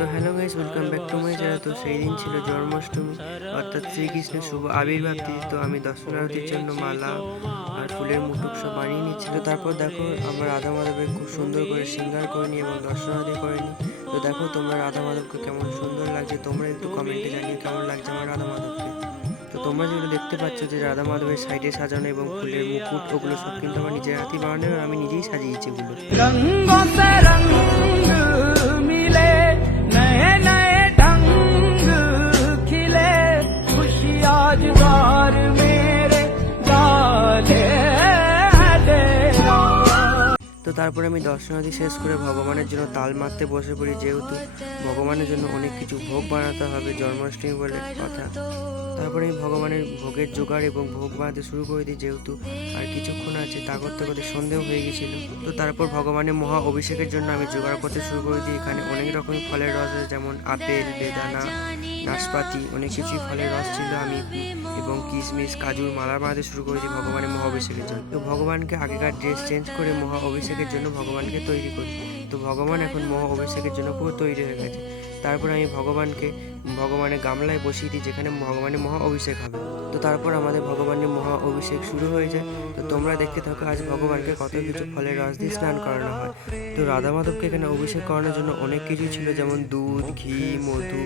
তো hello guys, welcome back to my channel. তো সেই দিন ছিল জন্মাষ্টমী, অর্থাৎ শ্রীকৃষ্ণের শুভ আবির্ভাব তিথি। তো আমি দর্শন আরতির জন্য মালা আর ফুলের মুটুক সব বানিয়ে নিচ্ছিল। তারপর দেখো আমরা রাধা মাধবের খুব সুন্দর করে শৃঙ্গার করে নিই এবং দর্শন আরতি করে নিই। তো দেখো তোমরা রাধা মাধবকে কেমন সুন্দর লাগছে, তোমরা একটু কমেন্টে জানিয়ে কেমন লাগছে আমার রাধা মাধবকে। তো তোমরা যেগুলো দেখতে পাচ্ছ যে রাধা মাধবের সাইডে সাজানো এবং ফুলের মুকুট, ওগুলো সব কিন্তু আমার নিজের হাতেই বানানো এবং আমি নিজেই সাজিয়েছি এগুলো। তো তারপরে আমি দর্শনাদি শেষ করে ভগবানের জন্য তাল মারতে বসে পড়ি, যেহেতু ভগবানের জন্য অনেক কিছু ভোগ বানাতে হবে, জন্মাষ্টমী বলে কথা। তারপরে আমি ভগবানের ভোগের জোগাড় এবং ভোগ বানাতে শুরু করে দিই, যেহেতু আর কিছুক্ষণ আছে, তা করতে করতে সন্দেহ হয়ে গেছিল। তো তারপর ভগবানের মহা অভিষেকের জন্য আমি জোগাড় করতে শুরু করে দিই। এখানে অনেক রকমের ফলের রস আছে, যেমন আপেল, বেদানা, নাশপাতি, অনেক কিছুই ফলের রস ছিল। আমি এবং কিশমিশ, কাজুর মালা বানাতে শুরু করে দিই ভগবানের মহা অভিষেকের জন্য। তো ভগবানকে আগেকার ড্রেস চেঞ্জ করে মহা অভিষেকের জন্য ভগবানকে তৈরি করি। তো ভগবান এখন মহা অভিষেকের জন্য পুরো তৈরি হয়ে গেছে। তারপর আমি ভগবানকে ভগবানের গামলায় বসিয়ে দিই, যেখানে ভগবানের মহা অভিষেক হবে। তো তারপর আমাদের ভগবানের মহা অভিষেক শুরু হয়ে যায়। তো তোমরা দেখতে থাকো আজ ভগবানকে কত কিছু ফলের রস দিয়ে স্নান করানো হয়। তো রাধা মাধবকে এখানে অভিষেক করানোর জন্য অনেক কিছুই ছিল, যেমন দুধ, ঘি, মধু,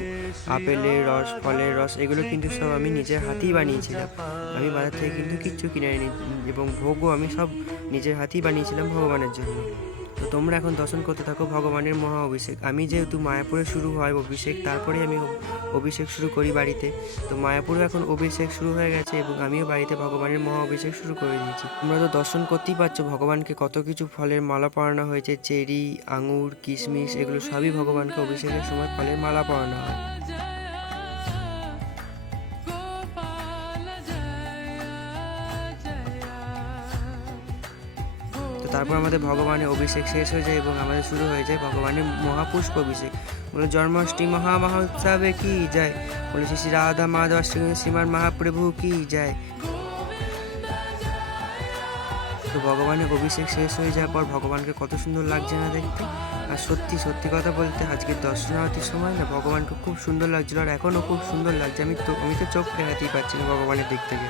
আপেলের রস, ফলের রস, এগুলো কিন্তু সব আমি নিজের হাতেই বানিয়েছিলাম। আমি বাজার থেকে কিন্তু কিচ্ছু কিনে আনি, এবং ভোগও আমি সব নিজের হাতেই বানিয়েছিলাম ভগবানের জন্য। তো তোমরা এখন দর্শন করতে থাকো ভগবানের মহা অভিষেক। আমি যেহেতু মায়াপুরে শুরু হয় অভিষেক, তারপরে আমি অভিষেক শুরু করি বাড়িতে। তো মায়াপুরে এখন অভিষেক শুরু হয়ে গেছে এবং আমিও বাড়িতে ভগবানের মহা অভিষেক শুরু করে দিয়েছি। তোমরা তো দর্শন করতেই পারছো ভগবানকে কত কিছু ফলের মালা পরানো হয়েছে, চেরি, আঙুর, কিশমিশ, এগুলো সবই ভগবানকে অভিষেকের সময় ফলের মালা পরানো হয়। তারপর আমাদের ভগবানের অভিষেক শেষ হয়ে যায় এবং আমাদের শুরু হয়ে যায় ভগবানের মহাপুষ্প অভিষেক। বলে জন্মাষ্টমী মহোৎসবে কি যায়, বলে শ্রী রাধা মাধব শ্রীমান মহাপ্রভু কি যায়। তো ভগবানের অভিষেক শেষ হয়ে যাওয়ার পর ভগবানকে কত সুন্দর লাগছে না দেখতে। আর সত্যি সত্যি কথা বলতে আজকে দর্শনার্থীর সময় না ভগবানকে খুব সুন্দর লাগছিল, আর এখনও খুব সুন্দর লাগছে। আমি তো চোখ ফেরাতেই পারছি না ভগবানের দিক থেকে।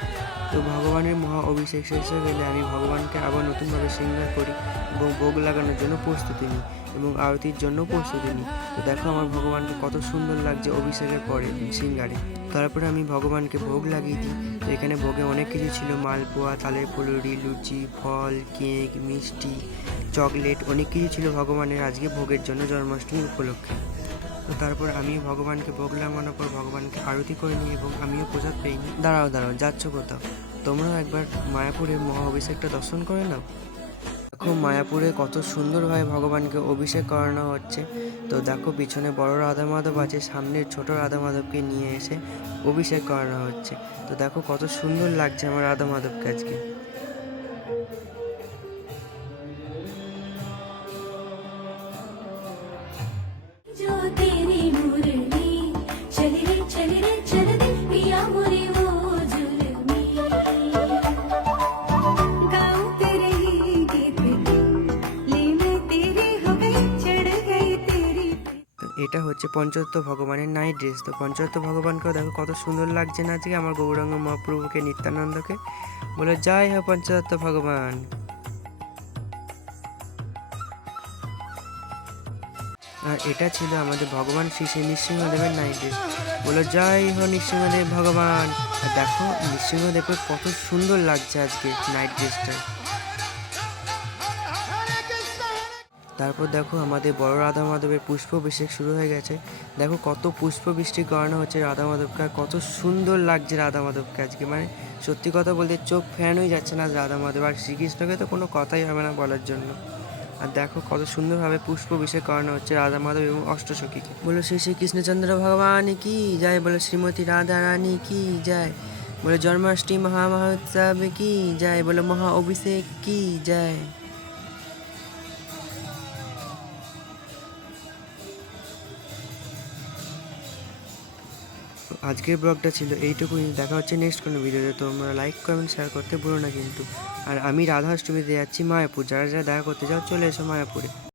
তো ভগবানের মহা অভিষেক শেষ হয়ে গেলে আমি ভগবানকে আবার নতুনভাবে শৃঙ্গার করি এবং ভোগ লাগানোর জন্য প্রস্তুতি নিই এবং আরতির জন্য প্রস্তুতি নিই। তো দেখো আমার ভগবানকে কত সুন্দর লাগছে অভিষেকের পরে শৃঙ্গারে। তারপরে আমি ভগবানকে ভোগ লাগিয়ে দিই। তো এখানে ভোগে অনেক কিছু ছিল, মালপোয়া, তালের ফুলুরি, লুচি, ফল, কেক, মিষ্টি, চকলেট, অনেক কিছু ছিল ভগবানের আজকে ভোগের জন্য জন্মাষ্টমী উপলক্ষে। তো তারপর আমি ভগবানকে ভোগ লাগানোর পর ভগবানকে আরতি করে নিই এবং আমিও প্রসাদ পেয়ে নিই। দাঁড়াও যাচ্ছ কোথাও? তোমরাও একবার মায়াপুরের মহা অভিষেকটা দর্শন করে নাও। দেখো মায়াপুরে কত সুন্দরভাবে ভগবানকে অভিষেক করানো হচ্ছে। তো দেখো পিছনে বড় রাধা মাধব আছে, সামনে ছোট রাধা মাধবকে নিয়ে এসে অভিষেক করানো হচ্ছে। তো দেখো কত সুন্দর লাগছে আমার রাধা মাধবকে আজকে। এটা হচ্ছে পঞ্চতত্ত্ব ভগবানের নাইট ড্রেস। তো পঞ্চতত্ত্ব ভগবানকেও দেখো কত সুন্দর লাগছে না আজকে আমার গৌরাঙ্গ মহাপ্রভুকে, নিত্যানন্দকে। বলে জয় হে পঞ্চতত্ত্ব ভগবান। আর এটা ছিল আমাদের ভগবান শ্রী শ্রী নৃসিংহদেবের নাইট ড্রেস। বলো জয় হো নৃসিংহদেব ভগবান। আর দেখো নৃসিংহদেবকে কত সুন্দর লাগছে আজকে নাইট ড্রেসটা। তারপর দেখো আমাদের বড় রাধা মাধবের পুষ্প অভিষেক শুরু হয়ে গেছে। দেখো কত পুষ্প বৃষ্টি করানো হচ্ছে রাধা মাধবকে, আর কত সুন্দর লাগছে রাধা মাধবকে আজকে। মানে সত্যি কথা বলতে চোখ ফ্যান হয়ে যাচ্ছে না রাধা মাধব। আর শ্রীকৃষ্ণকে তো কোনো কথাই হবে না বলার জন্য। আর দেখো কত সুন্দরভাবে পুষ্প অভিষেক করানো হচ্ছে রাধা মাধব এবং অষ্টসখীকে। বলো শ্রী শ্রী কৃষ্ণচন্দ্র ভগবান কি যায়, বলো শ্রীমতী রাধা রানী কি যায়, বলো জন্মাষ্টমী মহোৎসব কি যায়, বলো মহা অভিষেক কি যায়। আজকের ব্লগটা ছিল এইটুকুই। দেখা হচ্ছে নেক্সট কোনো ভিডিওতে। তোমরা লাইক কমেন্ট শেয়ার করতে ভুলো না কিন্তু। আর আমি রাধাষ্টমীতে যাচ্ছি মায়াপুর, যারা যারা দেখা করতে চাও চলে এসো মায়াপুরে।